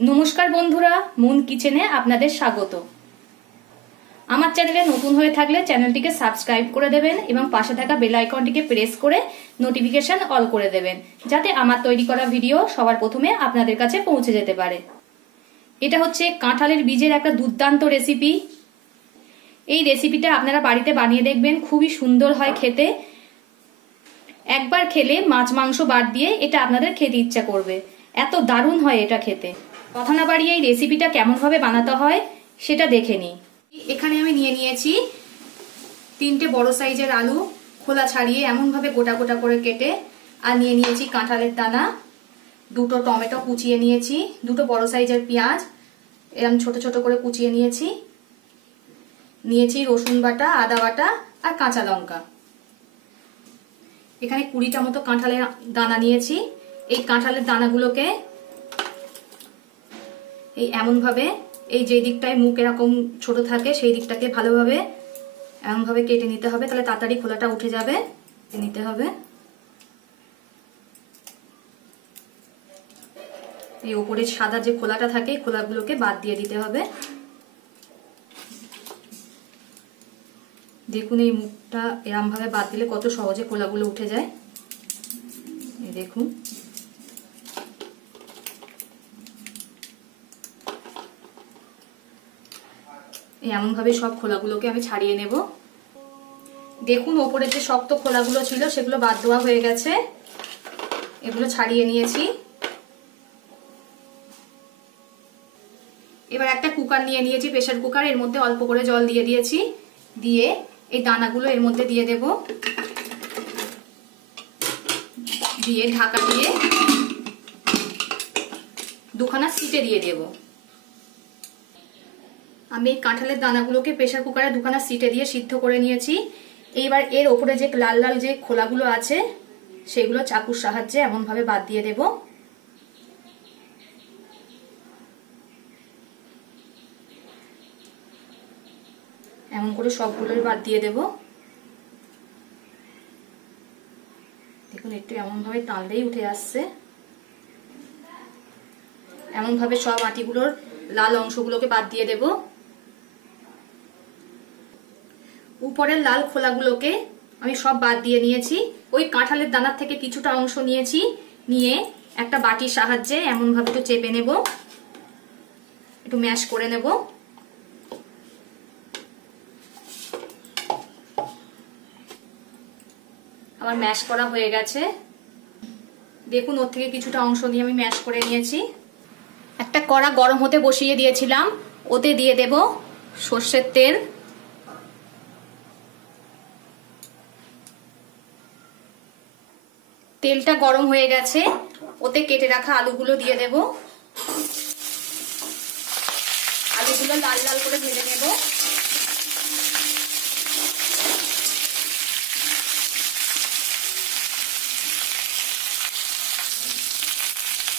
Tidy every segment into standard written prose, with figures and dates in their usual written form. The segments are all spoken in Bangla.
नमस्कार बंधुरा मुन किचेने आपनादेर स्वागत। आमार चैनेले नतून हये थाकले चैनेलटिके सबस्क्राइब करे देबेन एबं पाशे थाका बेल आइकनटिके प्रेस करे नोटिफिकेशन अल करे देबेन जाते आमार तैरि करा भिडियो सबार प्रथमे आपनादेर काछे पौंछे जेते पारे। एटा हच्छे काँठालेर बीजेर एकटा दुर्दान्त रेसिपि। এই রেসিপিটা আপনারা বাড়িতে বানিয়ে দেখবেন, খুবই সুন্দর হয় খেতে। একবার খেলে মাছ মাংস বাদ দিয়ে এটা আপনাদের খেতে ইচ্ছা করবে, এত দারুণ হয় এটা খেতে। কথা না বাড়িয়ে এই রেসিপিটা কেমন ভাবে বানাতে হয় সেটা দেখে নিই। এখানে আমি নিয়ে নিয়েছি 3টে বড় সাইজের আলু, খোলা ছাড়িয়ে এমন ভাবে গোটা গোটা করে কেটে, আর নিয়ে নিয়েছি কাঁঠালের দানা, 2টো টমেটো কুচিয়ে নিয়েছি, 2টো বড় সাইজের পেঁয়াজ এরকম ছোট ছোট করে কুচিয়ে নিয়েছি, নিয়েছি রসুন বাটা, আদা বাটা আর কাঁচা লঙ্কা। এখানে 20টা মতো কাঁঠালের দানা নিয়েছি। এই কাঁঠালের দানাগুলোকে এই এমন ভাবে, এই যে দিকটায় মুখ এরকম ছোট থাকে সেই দিকটাকে ভালোভাবে এমন ভাবে কেটে নিতে হবে, তাহলে তাড়াতাড়ি খোলাটা উঠে যাবে। নিতে হবে এই উপরে সাদা যে খোলাটা থাকে এই খোলাগুলোকে বাদ দিয়ে দিতে হবে। দেখুন এই মুখটা এরকম ভাবে বাদ দিলে কত সহজে খোলাগুলো উঠে যায়। এই দেখুন এমন ভাবে সব খোলাগুলোকে আমি ছাড়িয়ে নেব। দেখুন ওপরে যে শক্ত খোলাগুলো ছিল সেগুলো বাদ দেওয়া হয়ে গেছে, এগুলো ছাড়িয়ে নিয়েছি। এবার একটা কুকার নিয়ে নিয়েছি, প্রেসার কুকার। এর মধ্যে অল্প করে জল দিয়ে দিয়েছি, দিয়ে এই দানাগুলো এর মধ্যে দিয়ে দেব, দিয়ে ঢাকা দিয়ে 2খানা সিটি দিয়ে দেব। আমি এই কাঁঠালের দানাগুলোকে প্রেসার কুকারে 2খানা সিটি দিয়ে সিদ্ধ করে নিয়েছি। এইবার এর ওপরে যে লাল লাল যে খোলাগুলো আছে সেগুলো চাকুর সাহায্যে এমন ভাবে বাদ দিয়ে দেব। এমন করে সবগুলোই বাদ দিয়ে দেব। দেখুন একটু এমন ভাবে টানলেই উঠে আসছে। এমন ভাবে সব আটিগুলোর লাল অংশগুলোকে বাদ দিয়ে দেব। উপরের লাল খোলাগুলোকে আমি সব বাদ দিয়ে নিয়েছি। ওই কাঁঠালের দানার থেকে কিছুটা অংশ নিয়েছি, নিয়ে একটা বাটির সাহায্যে এমন ভাবে একটু চেপে নেব, একটু ম্যাশ করে নেব। আমার ম্যাশ করা হয়ে গেছে। দেখুন ওর থেকে কিছুটা অংশ নিয়ে আমি ম্যাশ করে নিয়েছি। একটা কড়া গরম হতে বসিয়ে দিয়েছিলাম, ওতে দিয়ে দেব সর্ষের তেল। তেলটা গরম হয়ে গেছে, ওতে কেটে রাখা আলুগুলো দিয়ে দেব। আলুগুলো লাল লাল করে ভেজে নেব।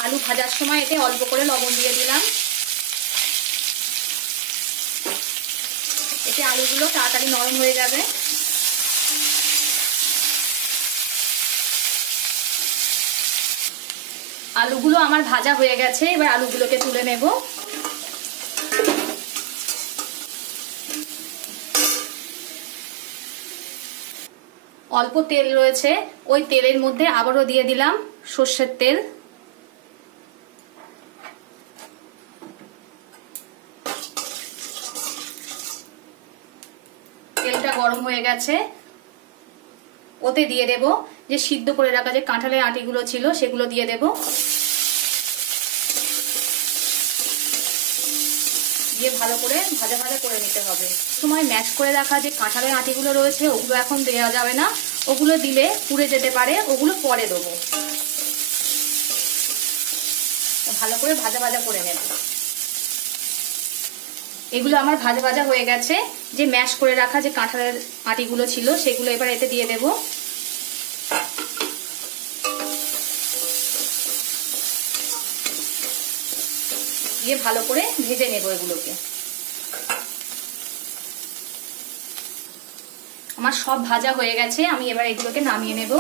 আলু ভাজার সময় এতে অল্প করে লবণ দিয়ে দিলাম, এতে আলুগুলো তাড়াতাড়ি নরম হয়ে যাবে। আলুগুলো আমার ভাজা হয়ে গেছে, এবার আলুগুলোকে তুলে নেব। অল্প তেল রয়েছে, ওই তেলের মধ্যে আবারও দিয়ে দিলাম সর্ষের তেল। তেলটা গরম হয়ে গেছে, ওতে দিয়ে দেব যে সিদ্ধ করে রাখা যে কাঁঠালের আটিগুলো ছিল সেগুলো দিয়ে দেব। দিয়ে ভালো করে ভাজা ভাজা করে নিতে হবে। সময় ম্যাশ করে রাখা যে কাঁঠালের আটিগুলো রয়েছে ওগুলো এখন দেওয়া যাবে না, ওগুলো দিলে পুড়ে যেতে পারে, ওগুলো পরে দেবো। ভালো করে ভাজা ভাজা করে নেব। এগুলো আমার ভাজা ভাজা হয়ে গেছে। যে ম্যাশ করে রাখা যে কাঁঠালের আটিগুলো ছিল সেগুলো এবার এতে দিয়ে দেব। দিয়ে ভালো করে ভেজে নেব এগুলোকে। আমার সব ভাজা হয়ে গেছে, আমি এবার এগুলোকে নামিয়ে নেব।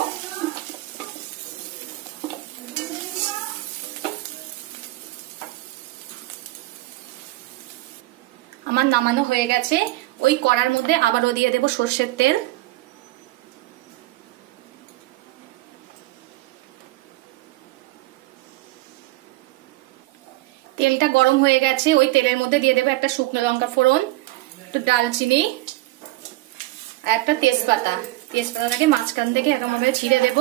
আমার নামানো হয়ে গেছে। ওই কড়ার মধ্যে আবারও দিয়ে দেব সর্ষের তেল। তেলটা গরম হয়ে গেছে, ওই তেলের মধ্যে দিয়ে দেবো একটা শুকনো লঙ্কা ফোড়ন, একটু ডালচিনি আর একটা তেজপাতা। তেজপাতাটাকে মাঝখান থেকে একেবারে ছিঁড়ে দেব।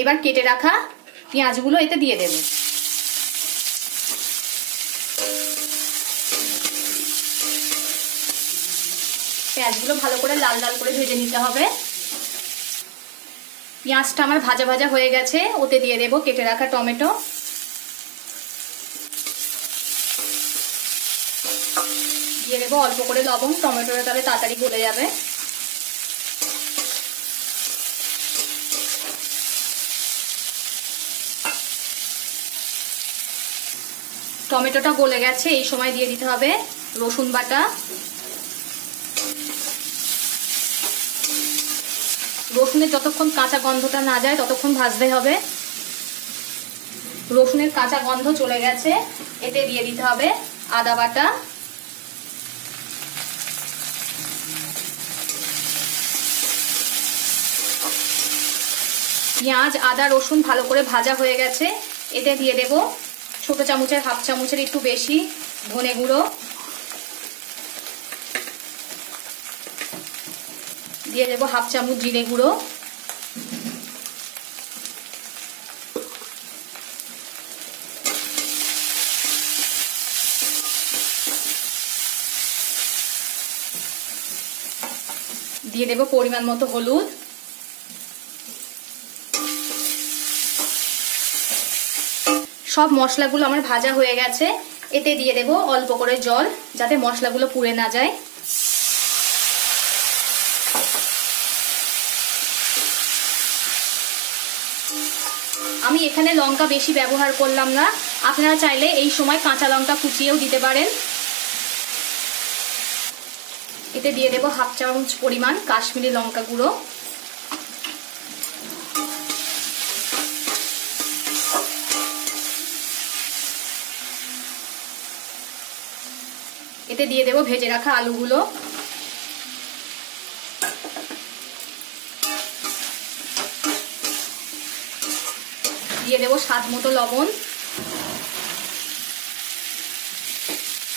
এবার কেটে রাখা পেঁয়াজগুলো এতে দিয়ে দেব। পেঁয়াজগুলো ভালো করে লাল লাল করে ভেজে নিতে হবে। পেঁয়াজটা আমার ভাজা ভাজা হয়ে গেছে, ওতে দিয়ে দেব কেটে রাখা টমেটো। দিয়ে দেবো অল্প করে লবণ, টমেটোটা তাহলে তাড়াতাড়ি গলে যাবে। টমেটোটা গলে গেছে, এই সময় দিয়ে দিতে হবে রসুন বাটা। রসুনের যতক্ষণ কাঁচা গন্ধটা না যায় ততক্ষণ ভাজতে হবে। রসুনের কাঁচা গন্ধ চলে গেছে, এতে দিয়ে দিতে হবে আদা বাটা। পেঁয়াজ আদা রসুন ভালো করে ভাজা হয়ে গেছে, এতে দিয়ে দেব ছোট চামচের হাফ চামচের একটু বেশি ধনে গুঁড়ো, দিয়ে দেব হাফ চামচ জিরে গুঁড়ো, দিয়ে দেব পরিমাণ মতো হলুদ। সব মশলাগুলো আমার ভাজা হয়ে গেছে, এতে দিয়ে দেব অল্প করে জল, যাতে মশলাগুলো পুড়ে না যায়। আমি এখানে লঙ্কা বেশি ব্যবহার করলাম না, আপনারা চাইলে এই সময় কাঁচা লঙ্কা কুচিয়েও দিতে পারেন। এতে দিয়ে দেব হাফ চামচ পরিমাণ কাশ্মীরি লঙ্কা গুঁড়ো। এতে দিয়ে দেব ভেজে রাখা আলুগুলো। দিয়ে দেব স্বাদ মতো লবণ।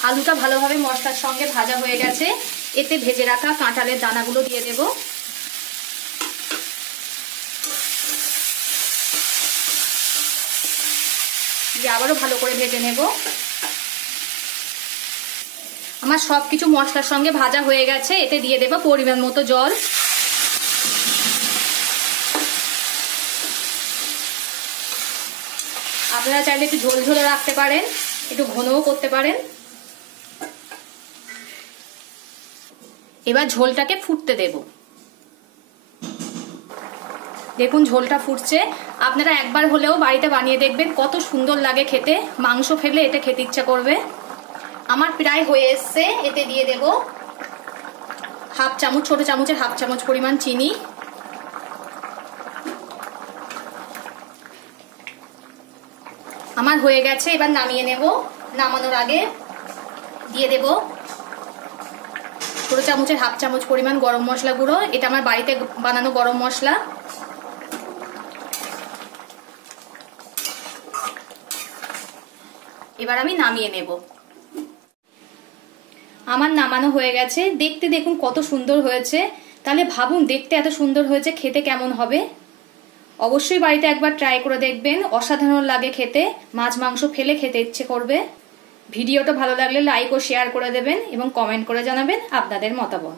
আলুটা ভালোভাবে মশলার সঙ্গে ভাজা হয়ে গেছে, এতে ভেজে রাখা কাঁঠালের দানাগুলো দিয়ে দেব। দিয়ে আবারও ভালো করে ভেজে নেব। আমার সবকিছু মশলার সঙ্গে ভাজা হয়ে গেছে, এতে দিয়ে দেব পরিমাণ মতো জল। আপনারা চাইলে একটু ঝোল ঝোলে রাখতে পারেন, একটু ঘনও করতে পারেন। এবার ঝোলটাকে ফুটতে দেব। দেখুন ঝোলটা ফুটছে, আপনারা একবার হলেও বাড়িতে বানিয়ে দেখবেন, কত সুন্দর লাগে খেতে। মাংস ফেলে এটা খেতে ইচ্ছা করবে। আমার প্রায় হয়ে এসছে, এতে দিয়ে দেব হাফ চামচ, ছোট চামচের হাফ চামচ পরিমাণ চিনি। আমার হয়ে গেছে, এবার নামিয়ে নেব। নামানোর আগে দিয়ে দেব ছোট চামচের হাফ চামচ পরিমাণ গরম মশলা গুঁড়ো। এটা আমার বাড়িতে বানানো গরম মশলা। এবার আমি নামিয়ে নেব। আমার নামানো হয়ে গেছে, দেখতে দেখুন কত সুন্দর হয়েছে। তাহলে ভাবুন, দেখতে এত সুন্দর হয়েছে, খেতে কেমন হবে। অবশ্যই বাড়িতে একবার ট্রাই করে দেখবেন, অসাধারণ লাগে খেতে। মাছ মাংস ফেলে খেতে ইচ্ছে করবে। ভিডিওটা ভালো লাগলে লাইক ও শেয়ার করে দেবেন এবং কমেন্ট করে জানাবেন আপনাদের মতামত।